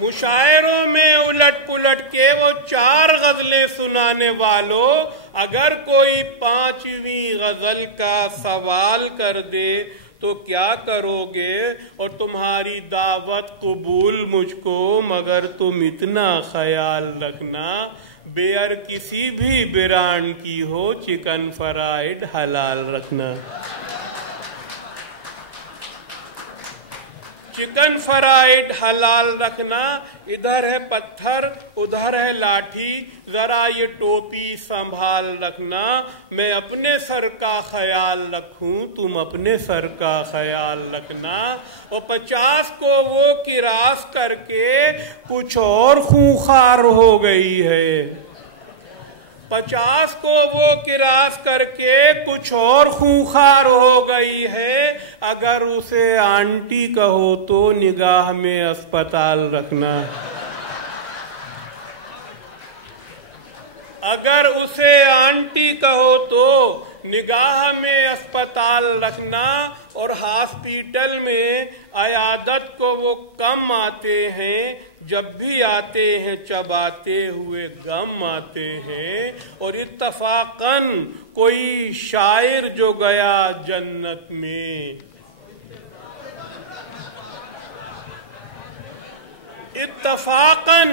مشاعروں میں الٹ پلٹ کے وہ 4 غزلیں سنانے والوں، اگر کوئی 5ویں غزل کا سوال کر دے تو کیا کرو گے؟ اور تمہاری دعوت قبول مجھ کو، مگر تم اتنا خیال رکھنا بیئر کسی بھی برانڈ کی ہو، چکن فرائیڈ حلال رکھنا۔ چکن فرائیڈ حلال رکھنا۔ ادھر ہے پتھر ادھر ہے لاٹھی، ذرا یہ ٹوپی سنبھال رکھنا، میں اپنے سر کا خیال رکھوں تم اپنے سر کا خیال رکھنا۔ اور 50 کو وہ کراس کر کے کچھ اور خونخوار ہو گئی ہے، 50 کو وہ کراس کر کے کچھ اور خونخوار ہو گئی ہے، اگر اسے آنٹی کہو تو نگاہ میں اسپتال رکھنا۔ اگر اسے آنٹی کہو تو نگاہ میں اسپتال رکھنا۔ اور ہاسپیٹل میں عیادت کو وہ کم آتے ہیں، جب بھی آتے ہیں چباتے ہوئے غم آتے ہیں۔ اور اتفاقاً کوئی شاعر جو گیا جنت میں، اتفاقاً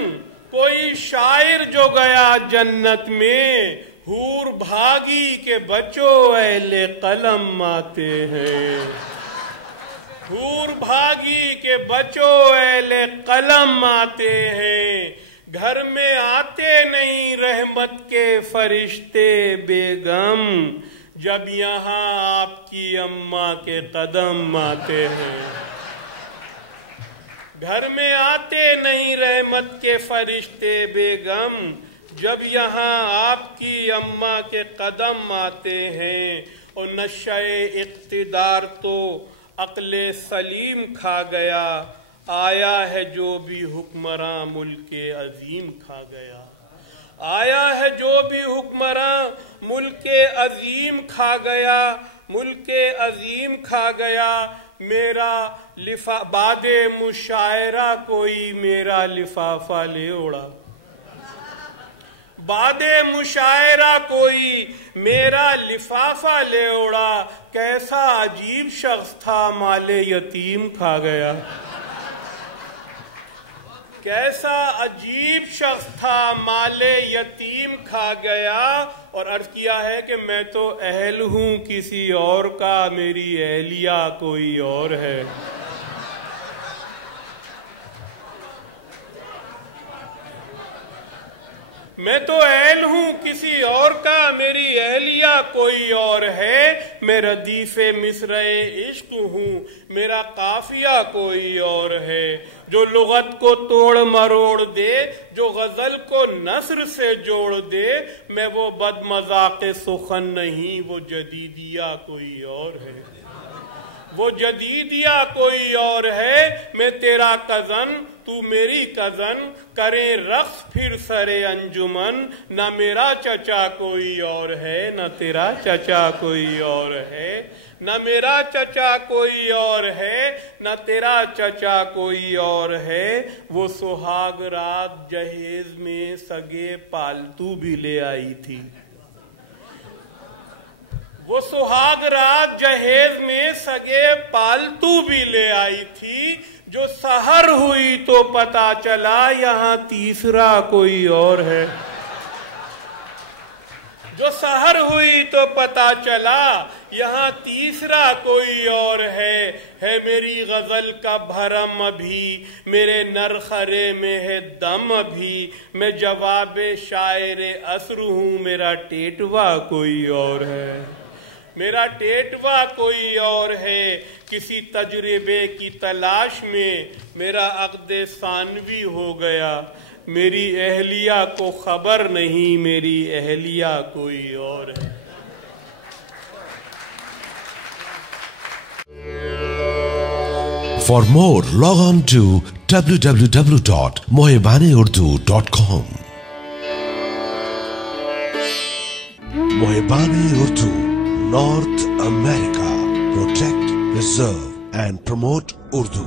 کوئی شاعر جو گیا جنت میں، حور بھاگی کے بچوں اہل قلم آتے ہیں، حور بھاگی کے بچوں اہل قلم آتے ہیں۔ گھر میں آتے نہیں رحمت کے فرشتے بیگم، جب یہاں آپ کی اماں کے قدم آتے ہیں۔ گھر میں آتے نہیں رحمت کے فرشتے بیگم، جب یہاں آپ کی اماں کے قدم آتے ہیں۔ اور نشہ اقتدار تو عقل سلیم کھا گیا، آیا ہے جو بھی حکمراں ملک عظیم کھا گیا، آیا ہے جو بھی حکمراں ملک عظیم کھا گیا، ملک عظیم کھا گیا۔ میرا بعد مشاعرہ کوئی میرا لفافہ لے اڑا، بعد مشاعرہ کوئی میرا لفافہ لے اڑا، کیسا عجیب شخص تھا مال یتیم کھا گیا، کیسا عجیب شخص تھا مال یتیم کھا گیا۔ اور عرض کیا ہے کہ میں تو اہل ہوں کسی اور کا، میری اہلیہ کوئی اور ہے۔ میں تو اہل ہوں کسی اور کا، میری اہلیہ کوئی اور ہے۔ میں ردیف مصرع عشق ہوں، میرا قافیہ کوئی اور ہے۔ جو لغت کو توڑ مروڑ دے، جو غزل کو نثر سے جوڑ دے، میں وہ بد مذاق سخن نہیں، وہ جدیدیہ کوئی اور ہے، وہ جدیدیہ کوئی اور ہے۔ میں تیرا کزن تو میری کزن، کریں رقص پھر سرے انجمن، نہ میرا چچا کوئی اور ہے، نہ تیرا چچا کوئی اور ہے، نہ میرا چچا کوئی اور ہے، نہ تیرا چچا کوئی اور ہے۔ وہ سہاگ رات جہیز میں سگے پالتو بھی لے آئی تھی، وہ سہاگ رات جہیز میں سگے پالتو بھی لے آئی تھی۔ جو سحر ہوئی تو پتا چلا یہاں تیسرا کوئی اور ہے، جو سحر ہوئی تو پتا چلا یہاں تیسرا کوئی اور ہے۔ ہے میری غزل کا بھرم ابھی، میرے نرخرے میں ہے دم ابھی، میں جواب شاعر عصر ہوں، میرا ٹیٹوا کوئی اور ہے، میرا ٹیٹوا کوئی اور ہے۔ کسی تجربے کی تلاش میں میرا عقد ثانوی ہو گیا، میری اہلیہ کو خبر نہیں، میری اہلیہ کوئی اور ہے۔ For more, log on to www.mohibaneurdu.com. Mohibane Urdu, North America. Protect, preserve and promote Urdu.